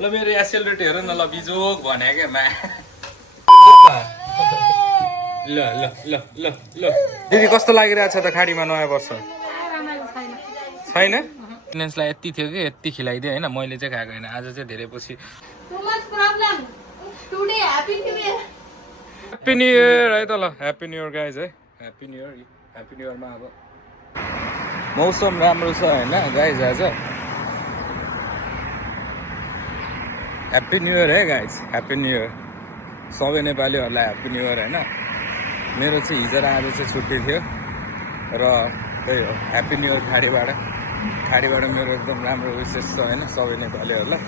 ल मेरो एसेलरेट हेर न ल बिजोक भने क्या मा ल ल ल ल ल दिदी कस्तो लागिरहेछ त खाडीमा नयाँ वर्ष छैन लाई यति थियो कि यति खिलाइदियो होइन मैले चाहिँ खाएको होइन आज चाहिँ धेरै पछि ह्याप्पी न्यु इयर है त ल ह्याप्पी न्यु इयर गाइज है ह्याप्पी न्यु इयरमा अब मौसम राम्रो छ होइन गाइज आज ह्याप्पी न्यु इयर है गाइज ह्याप्पी न्यु इयर सबै नेपालीहरूलाई ह्याप्पी न्यु इयर होइन मेरो चाहिँ हिजो र आज चाहिँ छुट्टी थियो र त्यही हो ह्याप्पी न्यु इयर खाडीबाट मेरो एकदम राम्रो विशेष छ होइन सबै नेपालीहरूलाई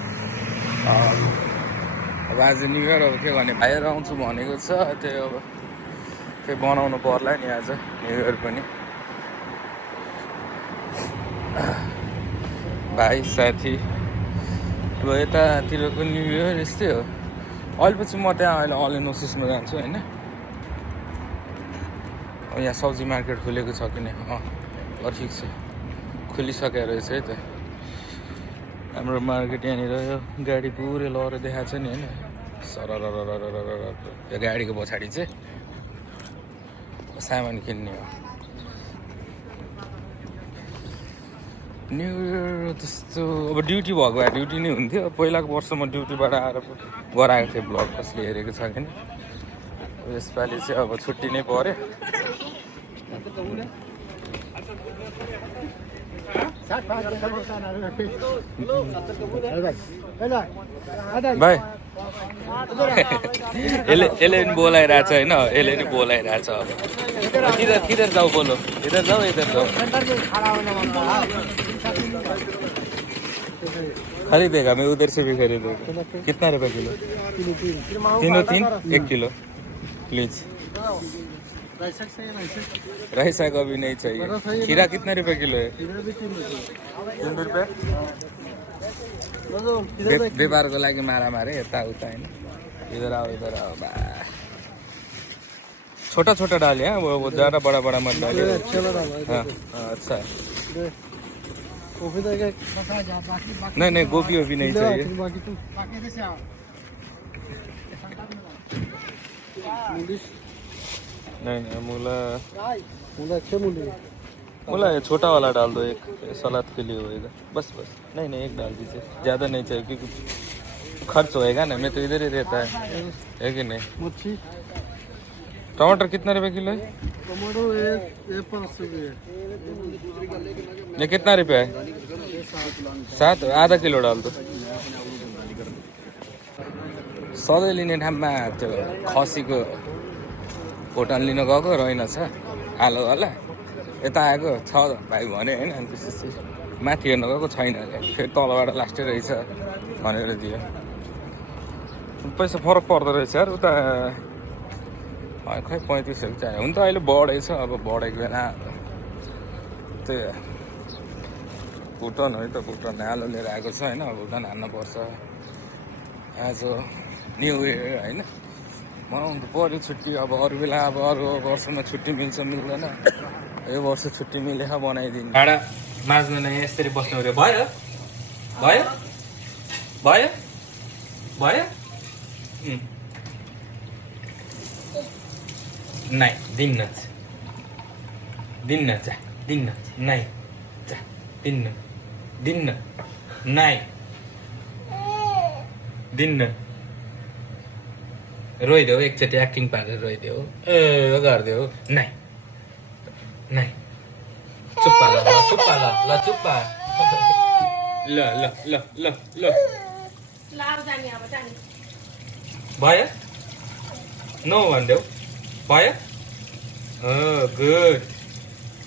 अब आज न्यु इयर अब के गर्ने भाइर आउँछु भनेको छ त्यही अब केही बनाउनु पर्ला नि आज न्यु इयर पनि भाइ साथी अब यतातिरको न्यु इयर यस्तै हो अहिले पछि म त्यहाँ अहिले अलेनोसिसमा जान्छु होइन अब यहाँ सब्जी मार्केट खुलेको छ कि नै ठिक छ खुलिसकेको रहेछ है त हाम्रो मार्केट यहाँनिर यो गाडी पुरै लगेर देखाएको छ नि होइन सरर यो गाडीको पछाडि चाहिँ सामान किन्ने हो न्यु इयर त्यस्तो अब ड्युटी भएको भए ड्युटी नै हुन्थ्यो पहिलाको वर्ष म ड्युटीबाट आएर गराएको थिएँ ब्लग कसले हेरेको छ कि यसपालि चाहिँ अब छुट्टी नै पऱ्यो भाइ यसले नि बोलाइरहेछ होइन यसले नि बोलाइरहेछ अब किधर जाऊ बोलो इधर जाऊ खरीदेगा मैं उधर से भी खरीदूँ कितना रुपए किलो तीन 1 किलो प्लीज राइसा का भी नहीं चाहिए खीरा कितने रुपए किलो है 3 रुपये व्यापार को लागि मारामारी यताउता होइन इधर आओ बा छोटा डालिए वो ज़्यादा बड़ा मत डालिए अच्छा नहीं गोभी वोभी नहीं चाहिए नहीं मूला ये छोटा वाला डाल दो एक सलाद के लिए होएगा बस नहीं एक डाल दीजिए ज़्यादा नहीं चाहिए क्योंकि खर्च होएगा ना मैं तो इधर ही रहता है कि नहीं टमाटर कितने रुपए किलो है टमाटो ये 5 रुपये ये कितना रुपया है 7 आधा किलो डाल दो सधैँ लिने ठाउँमा त्यो खसीको भोटन लिन गएको रहेनछ आलुवाला यता आएको छ भाइ भने होइन अनि त्यसपछि माथि हेर्न गएको छैन फेरि तलबाट लास्टै रहेछ भनेर दियो पैसा फरक पर्दो रहेछ यार उता खै 35 चाहियो हुन त अहिले बढेछ अब बढेको बेला त्यही भुटन है त भुटन आलु लिएर आएको छ होइन भुटन हान्नुपर्छ आज न्यु इयर होइन मनाउनु त पऱ्यो छुट्टी अब अरू बेला अब अरू वर्षमा छुट्टी मिल्छ मिल्दैन यो वर्ष छुट्टी मिलेर बनाइदिनु भाडा माझ्नु नै यसरी बस्नु पऱ्यो भयो नहीं दिन्न नहीं दिन्न रोइदेऊ एकचोटि एक्टिङ पारेर रोइदेऊ गरिदेऊ नहीं चुप्पा ल भयो नो भनिदेऊ भयो गुड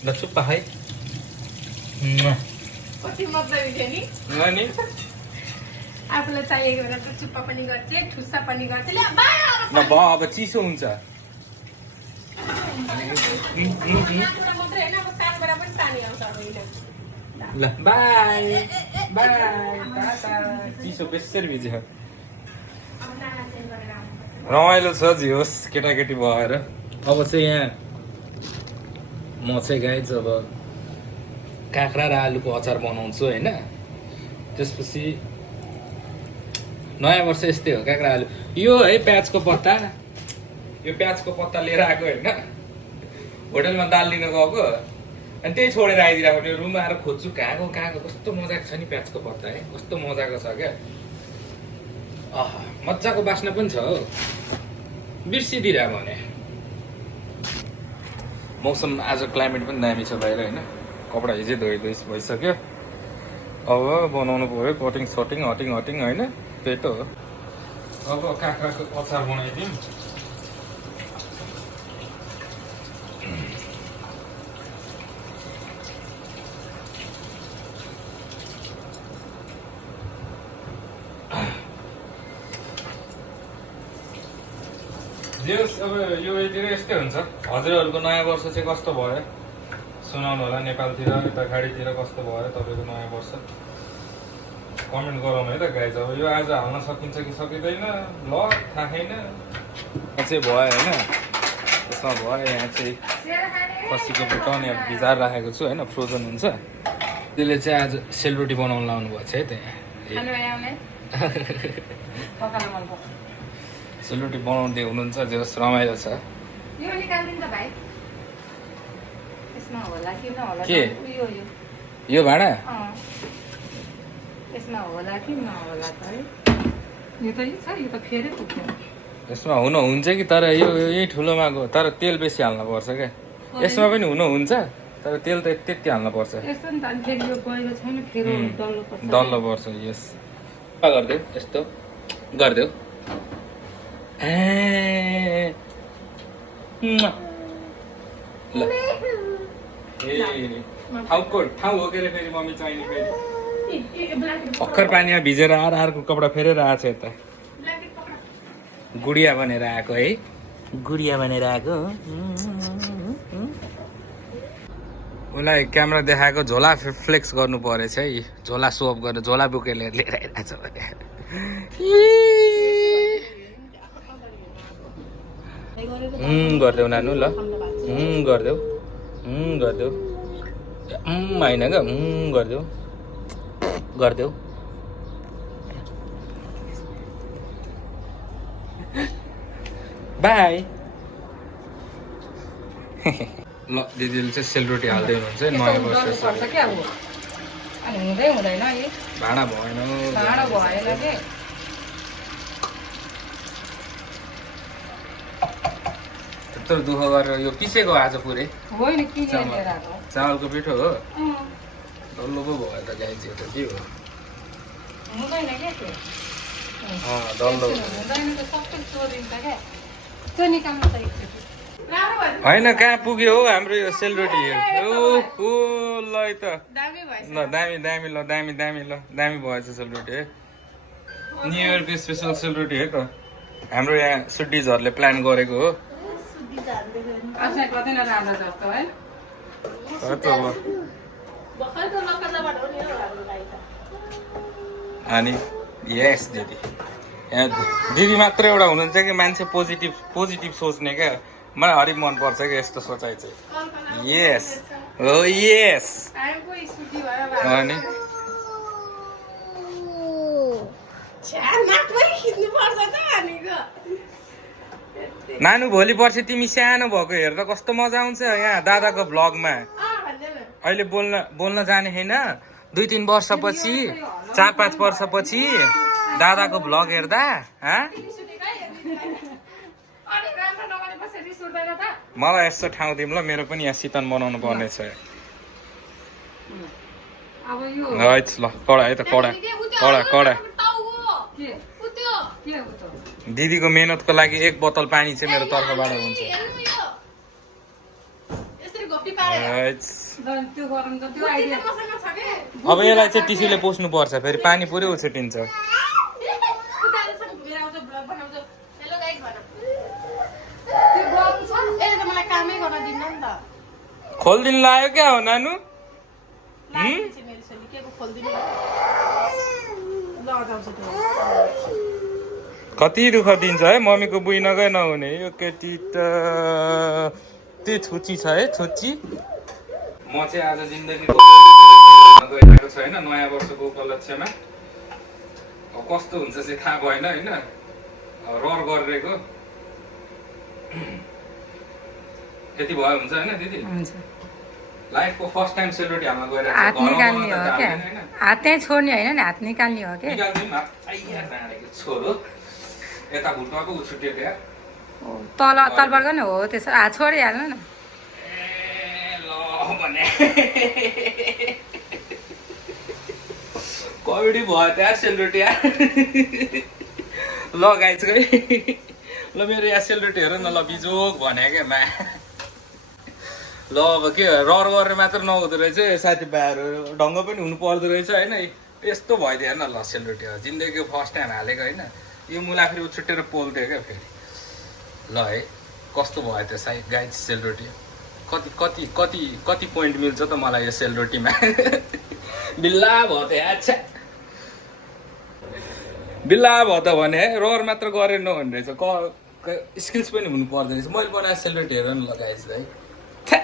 ल चुप्पा है अनि आफूलाई चाहिएको बेला त चुप्पा पनि गर्छ ठुस्सा पनि गर्छ अब चिसो हुन्छ ल बाई चिसो बेसरी भिज्यो रमाइलो छ जे होस् केटाकेटी भएर अब चाहिँ यहाँ म चाहिँ गाइज अब काँक्रा र आलुको अचार बनाउँछु होइन त्यसपछि नयाँ वर्ष यस्तै हो काँक्रा आलु यो है प्याजको पत्ता यो प्याजको पत्ता लिएर आएको होइन होटलमा दाल लिन गएको अनि त्यही छोडेर आइदिरहेको त्यो रुममा आएर खोज्छु कहाँको कस्तो मजाको छ नि प्याजको पत्ता है कस्तो मजाको छ क्या मजाको बास्ना पनि छ हो बिर्सिदिरह भने मौसम आज क्लाइमेट पनि दामी छ बाहिर होइन कपडा हिजै धोइ भइसक्यो अब बनाउनु पऱ्यो कटिङ सटिङ हटिङ होइन त्यही त हो अब काँक्राको अचार बनाइदिउँ अब यो यतिर यस्तै हुन्छ हजुरहरूको नयाँ वर्ष चाहिँ कस्तो भयो सुनाउनु होला नेपालतिर यता गाडीतिर कस्तो भयो तपाईँको नयाँ वर्ष कमेन्ट गराउनु है त गाइज अब यो आज हाल्न सकिन्छ कि सकिँदैन ल थाहा छैन चाहिँ भयो होइन यसमा भयो यहाँ चाहिँ खसीको बुटन यहाँ भिजाएर राखेको छु होइन फ्रोजन हुन्छ त्यसले चाहिँ आज सेलरोटी बनाउनु लाउनु भएको छ है त्यहाँ सेलरोटी बनाउँदै हुनुहुन्छ जो रमाइलो छ के यो भाँडा यसमा हुन्छ कि तर यो यही ठुलोमा गयो तर तेल बेसी हाल्नु पर्छ क्या यसमा पनि हुन्छ तर तेल त त्यति हाल्नु पर्छ डल्लो पर्छ यस गरिदेऊ यस्तो गरिदेऊ ल ठाउँ हो के अरे फेरि मम्मी चाहिने फेरि भर्खर पानीमा भिजेर आएर अर्को कपडा फेरेर आएको छ यता गुडिया बनेर आएको है गुडिया बनेर आएको उसलाई क्यामेरा देखाएको झोला फ्लेक्स गर्नु परेछ है झोला सोअप गर्नु झोला बोकेर लिएर आइरहेको छ भने गरिदेऊ नानु ल गरिदेऊ होइन क्या गरिदेऊ बाई ल दिदीले चाहिँ सेलरोटी हाल्दै हुनुहुन्छ नयाँ वर्ष भाँडा भएन त्यत्रो दुःख गरेर यो पिसेको आज पुरै चामलको पिठो हो डल्लो पो भयो त गाई चाहिँ त के हो डल्लो होइन कहाँ पुग्यो हो हाम्रो यो सेलरोटी ल त ल दामी दामी भएछ सेलरोटी है न्यु इयरको स्पेसल सेलरोटी है त हाम्रो यहाँ सुड्डिजहरूले प्लान गरेको हो अनि यस दिदी मात्र एउटा हुनुहुन्छ कि मान्छे पोजिटिभ सोच्ने क्या मलाई हरिक मन पर्छ क्या यस्तो सोचाइ चाहिँ यस हो यस अनि नानु भोलि पर्सि तिमी सानो भएको हेर्दा कस्तो मजा आउँछ यहाँ दादाको भ्लगमा अहिले बोल्न जाने होइन 2-3 वर्षपछि 4-5 वर्षपछि दादाको भ्लग हेर्दा मलाई यस्तो ठाउँ दिउँ ल मेरो पनि यहाँ शीतन बनाउनु पर्ने छ ल कडा है त कडा दिदीको मेहनतको लागि 1 बोतल पानी चाहिँ मेरो तर्फबाट हुन्छ अब यसलाई चाहिँ टिस्युले पोस्नु पर्छ फेरि पानी पुरै उछिटिन्छ खोलिदिनु लाग्यो क्या हो नानु कति दुःख दिन्छ है मम्मीको बुइनकै नहुने यो केटी त त्यही छुच्ची छ है छुच्ची म चाहिँ आज जिन्दगीको गइरहेको छ होइन नयाँ वर्षको उपलक्ष्यमा अब कस्तो हुन्छ चाहिँ थाहा भएन होइन रर गरेको यति भयो हुन्छ होइन दिदी हुन्छ लाइफको फर्स्ट टाइम सेलरोटी हाल्न गएर हात निकाल्ने हो क्या हात त्यहीँ छोड्ने होइन नि हात निकाल्ने हो क्या छोरो यता भुटुवाको छुट्यो त्यहाँ तलबाट पनि हो त्यसो हात छोडिहाल्नु न भने कमेडी भयो त्यहाँ सेलरोटी ल गाइज खै ल मेरो यहाँ सेलरोटी हेर न ल बिजोक भने क्या मा ल अब के रर गरेर मात्र नहुँदो रहेछ साथीभाइहरू ढङ्ग पनि हुनु पर्दो रहेछ होइन यस्तो भइदियो न ल सेलरोटी हो जिन्दगीको फर्स्ट टाइम हालेको होइन यो मुला फेरि छुट्टेर पोल्थ्यो क्या फेरि ल है कस्तो भयो त्यो साइड गाइज सेलरोटी कति कति कति कति पोइन्ट मिल्छ त मलाई यो सेलरोटीमा बिल्ला भयो त अच्छा बिल्ला भयो त भने है रर मात्र गरेर नहुने रहेछ स्किल्स पनि हुनु पर्दो रहेछ मैले बनाएको सेलरोटी हेर न लगाएछ है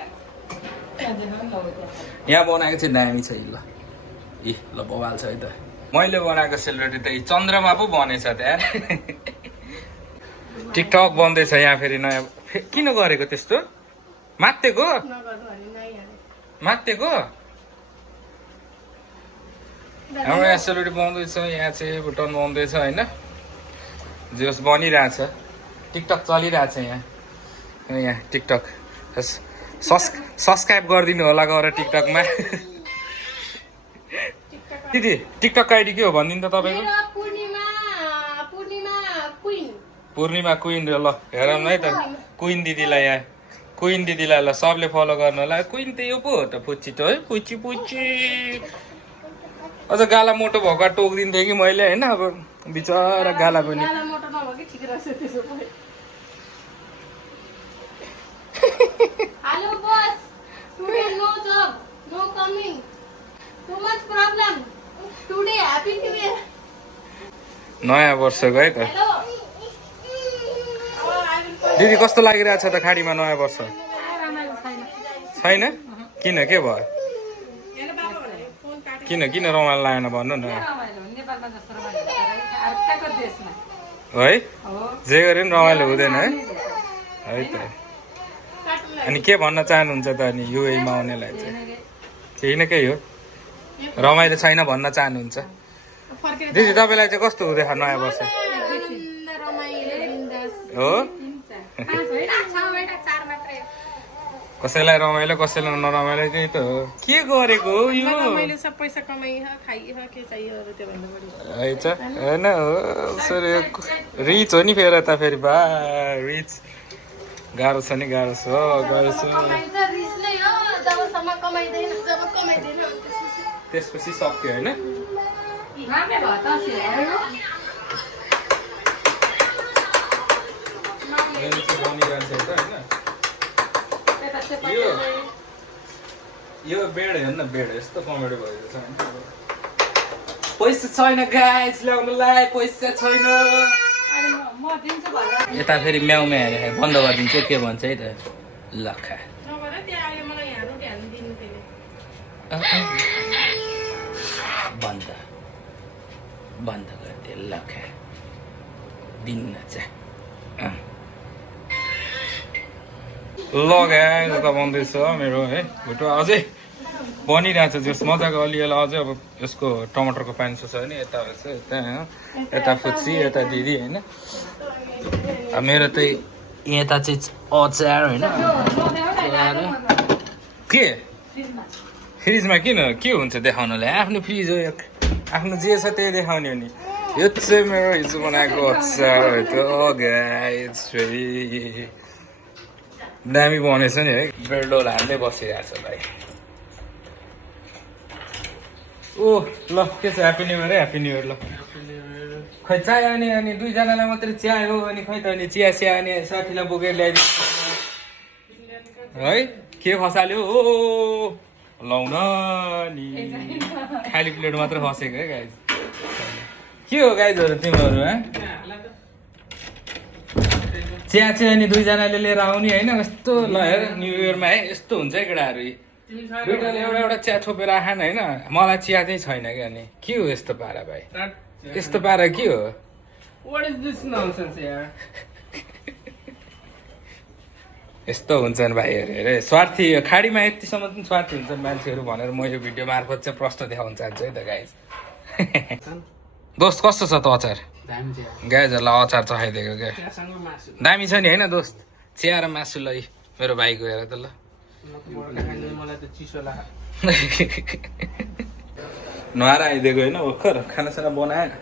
यहाँ बनाएको चाहिँ दामी छ ल ल बवाल छ है त मैले बनाएको सेलरोटी त चन्द्रमा पो बनेछ त्यहाँ टिकटक बन्दैछ यहाँ फेरि नयाँ किन गरेको त्यस्तो मात्तेको हाम्रो यहाँ सेलरोटी बनाउँदैछ यहाँ चाहिँ भुटन बनाउँदैछ होइन जोस् बनिरहेछ टिकटक चलिरहेछ यहाँ टिकटक सब्सक्राइब गरिदिनु होला गएर टिकटकमा दिदी टिकटक आइडी के हो भनिदिनु त तपाईँको पूर्णिमा क्विन र ल हेरौँ है त क्विन दिदीलाई यहाँ क्विन दिदीलाई ल सबले फलो गर्नु होला क्विन त यो पो हो त पुच्ची त है पुच्ची अझ गाला मोटो भएको टोकिदिन्थेँ कि मैले होइन अब बिचरा गाला पनि Hello boss, today no job, no coming. Too much problem. Today happy new year. नयाँ वर्षको है त Hello. दिदी कस्तो लागिरहेछ त खाडीमा नयाँ वर्ष छैन किन के भयो किन रमाइलो लागेन भन्नु न है जे गरे पनि रमाइलो हुँदैन है त अनि के भन्न चाहनुहुन्छ त अनि युएमा आउनेलाई चाहिँ केही न केही हो रमाइलो छैन भन्न चाहनुहुन्छ दिदी तपाईँलाई चाहिँ कस्तो हुँदैछ नयाँ वर्ष हो कसैलाई रमाइलो कसैलाई नरमाइलो त्यही त हो के गरेको हो यो है त होइन हो रिच हो नि फेरि त फेरि बा रिच गाह्रो छ नि गाह्रो छ त्यसपछि सक्यो होइन यो बेड हेर्न बेड यस्तो कमेडी भएको छ पैसा छैन गाइस ल्याउनुलाई पैसा छैन यता फेरि म्याउ म्याएर बन्द गरिदिन्छु के भन्छ है त लखा बन्द गरिदिए लखा दिन्न चाहिँ लगाए उता बन्दैछ मेरो है भुटो अझै बनिरहेछ जस मजाको अलिअलि अझै अब यसको टमाटरको पानी छ भने यता यता फुच्ची यता दिदी होइन मेरो त यता चाहिँ अचार होइन के फ्रिजमा किन के हुन्छ देखाउनुलाई आफ्नो फ्रिज हो आफ्नो जे छ त्यही देखाउने हो नि यो चाहिँ मेरो हिजो बनाएको अचार हो गाइस फेरि दामी बनेछ नि है ब्रेडोल हाल्दै बसिरहेछ भाइ ओ ल के छ ह्याप्पी न्यू इयर है ह्याप्पी न्यू इयर ल खै चाय अनि दुईजनालाई मात्रै चिया हो अनि खै त अनि चिया सिया अनि साथीलाई बोकेर ल्याइदिनु है के खसाल्यो ओ लाउन नि खाली प्लेट मात्र खसेको है गाइज के हो गाइजहरू तिमीहरू है चिया चाहिँ अनि दुईजनाले लिएर आउने होइन यस्तो ल हेर न्यु इयरमा है यस्तो हुन्छ है केटाहरू दुईटाले एउटा चिया छोपेर खान होइन मलाई चिया चाहिँ छैन क्या अनि के हो यस्तो पारा भाइ यस्तो पारा के हो What is this nonsense here? यस्तो हुन्छन् भाइहरू हेरे स्वार्थी खाडीमा यतिसम्म पनि स्वार्थी हुन्छन् मान्छेहरू भनेर म यो भिडियो मार्फत चाहिँ प्रश्न देखाउन चाहन्छु है त गाइज दोस्त कस्तो छ त अचार गाइजहरूलाई अचार चखाइदिएको क्या दामी छ नि होइन दोस्त चिया र मासु लै मेरो भाइको हेर त ल मलाई त चिसो लाग्यो नुहाएर आइदिएको होइन भर्खर खानासाना बनायो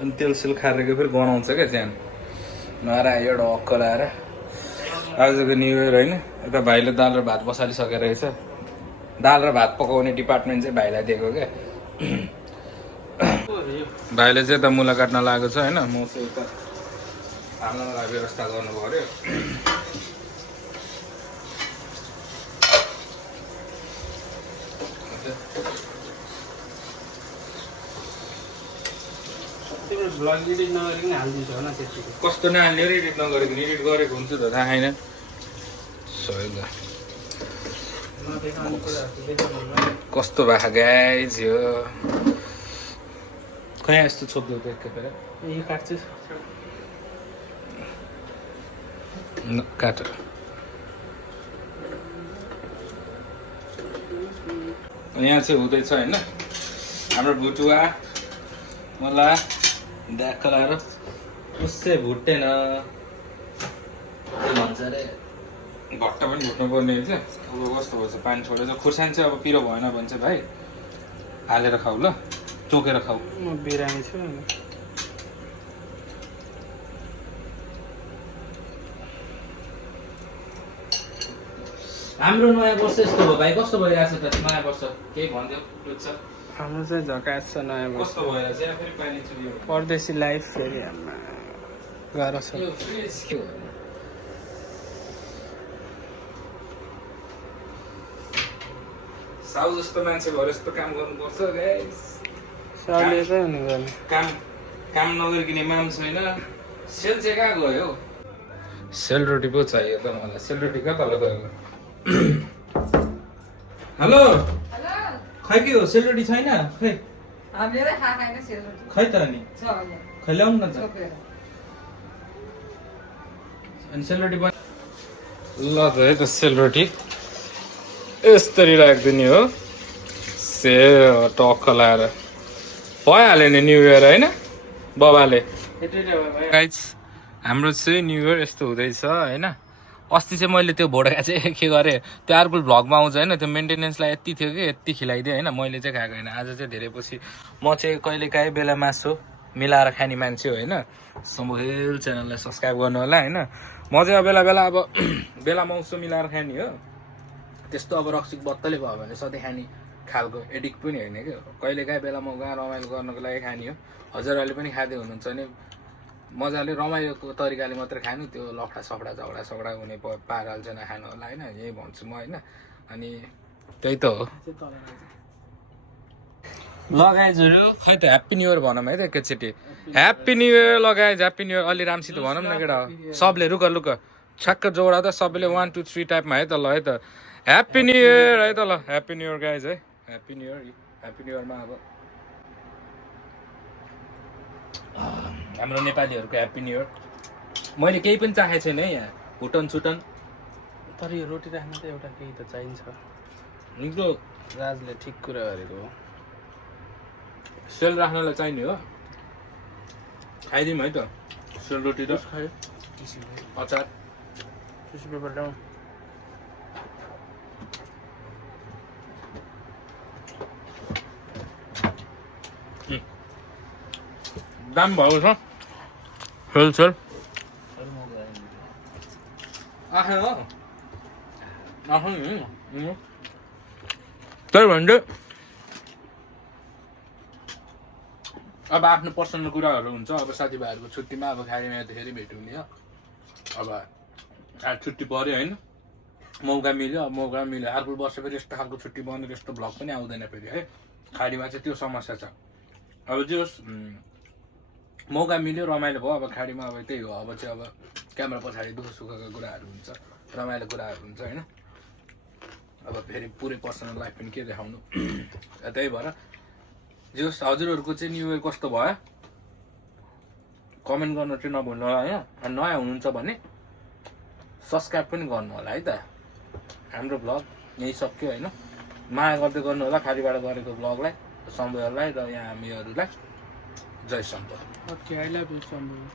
अनि तेल सेल खारेको फेरि गनाउँछ क्या त्यहाँ नुहाएर आयो एउटा अक्क लाएर आजको न्यु इयर होइन यता भाइले दाल र भात बसालिसकेर रहेछ दाल र भात पकाउने डिपार्टमेन्ट चाहिँ भाइलाई दिएको क्या भाइले चाहिँ यता मुला काट्न लागेको छ होइन म चाहिँ यता हाल्नलाई व्यवस्था गर्नु पऱ्यो तिम्रो भ्लग एडिट नगरिकन हालिदिन्छ होला त्यतिकै कस्तो नहाल्ने हो एडिट नगरेको एडिट गरेको हुन्छ त थाहा छैन सही त नदेखाउने कुराहरू देखाउनु कस्तो भएको गाइज यो खै यस्तो छोपिदियो त एकखेपेर यो काट्छु काट यहाँ चाहिँ हुँदैछ होइन हाम्रो भुटुवा मलाई ड्याक्क लगाएर उसै भुट्टेन के भन्छ अरे भट्ट पनि भुट्नु पर्ने थियो अब कस्तो भएछ पानी छोडेछ खुर्सानी चाहिँ अब पिरो भएन भने चाहिँ भाइ हालेर खाऊ ल चोकेर खाऊ म बिरामी छु हाम्रो नयाँ वर्ष यस्तो भयो भाइ कस्तो भइरहेको छ त नयाँ वर्ष केही भनिदियो बुझ्छ हाम्रो चाहिँ झकास छ नयाँ वर्ष कस्तो भइरहेको छ यहाँ फेरि पानी चुरियो परदेशी लाइफ फेरि आमा गाह्रो छ यो फ्रिज के हो साउ जस्तो मान्छे भएर यस्तो काम गर्नुपर्छ गाइस सलिएकै हुनु गर्ने काम नगरिकन माम छैन सेल चाहिँ कहाँ गयो हौ सेलरोटी पो चाहियो त मलाई सेलरोटी कहाँ तल गयो हेलो खै के हो सेलरोटी छैन खै खै त अनि खै ल्याउनु न त अनि सेलरोटी ल त है त सेलरोटी यसरी राखिदिने हो से टक्क लाएर भइहाल्यो नि न्यु इयर होइन बाबाले गाइज हाम्रो चाहिँ न्यु इयर यस्तो हुँदैछ होइन अस्ति चाहिँ मैले त्यो भोडका चाहिँ के गरेँ त्यो अर्को भ्लगमा आउँछ होइन त्यो मेन्टेनेन्सलाई यति थियो कि यति खिलाइदिएँ होइन मैले चाहिँ खाएको होइन आज चाहिँ धेरै पछि म चाहिँ कहिलेकाहीँ बेला मासु मिलाएर खाने मान्छे हो होइन समोहेल च्यानललाई सब्सक्राइब गर्नु होला होइन म चाहिँ अब बेला बेला अब बेला मासु मिलाएर खाने हो त्यस्तो अब रक्सिक बत्तले भयो भने सधैँ खाने खालको एडिक्ट पनि होइन क्या कहिलेकाहीँ बेला म गाउँ रमाइलो गर्नको लागि खाने हो हजुरहरूले पनि खाँदै हुनुहुन्छ भने मजाले रमाइलोको तरिकाले मात्रै खानु त्यो लफडा सफडा झगडा हुने पाराले चाहिँ नखानु होला होइन यही भन्छु म होइन अनि त्यही त हो लगाइजहरू खै त ह्याप्पी न्यु इयर भनौँ है त एकैचोटि ह्याप्पी न्यु इयर लगाइज ह्याप्पी न्यु इयर अलि राम्रोसित भनौँ न केटा सबले रुक छ्याक्क जोडा त सबैले 1 2 3 टाइपमा है त ल है त ह्याप्पी न्यु इयर है त ल ह्याप्पी न्यु इयर गाइज है ह्याप्पी न्यु इयरमा अब हाम्रो नेपालीहरूको ह्याप्पी न्यु इयर मैले केही पनि चाहेको छैन है यहाँ भुटन सुटन तर यो रोटी राख्न त एउटा केही त चाहिन्छ निको राजले ठिक कुरा गरेको हो सेल राख्नलाई चाहिने हो खाइदिउँ है त सेलरोटी र अचार टिस्यु पेपर ल्याउँ दाम भएको छ सेल त्यही भने अब आफ्नो पर्सनल कुराहरू हुन्छ अब साथीभाइहरूको छुट्टीमा अब खाडीमा धेरै भेट हुने हो अब आज छुट्टी पऱ्यो होइन मौका मिल्यो अब मौका मिल्यो अर्को वर्ष फेरि यस्तो खालको छुट्टी बनेर यस्तो भ्लग पनि आउँदैन फेरि है खाडीमा चाहिँ त्यो समस्या छ अब जे होस् मौका मिल्यो रमाइलो भयो अब खाडीमा अब त्यही हो अब चाहिँ अब क्यामेरा पछाडि दुःख सुखका कुराहरू हुन्छ रमाइलो कुराहरू हुन्छ होइन अब फेरि पुरै पर्सनल लाइफ पनि के देखाउनु त्यही भएर जे होस् हजुरहरूको चाहिँ न्यु इयर कस्तो भयो कमेन्ट गर्नु चाहिँ नभुल्नु होला होइन। अनि नयाँ हुनुहुन्छ भने सब्सक्राइब पनि गर्नु होला है त। हाम्रो भ्लग यही सक्यो होइन। माया गर्दै गर्नु होला खारीबाट गरेको भ्लगलाई, सम्बोहरूलाई र यहाँ हामीहरूलाई। जय सम्बो। Okay I love you so much.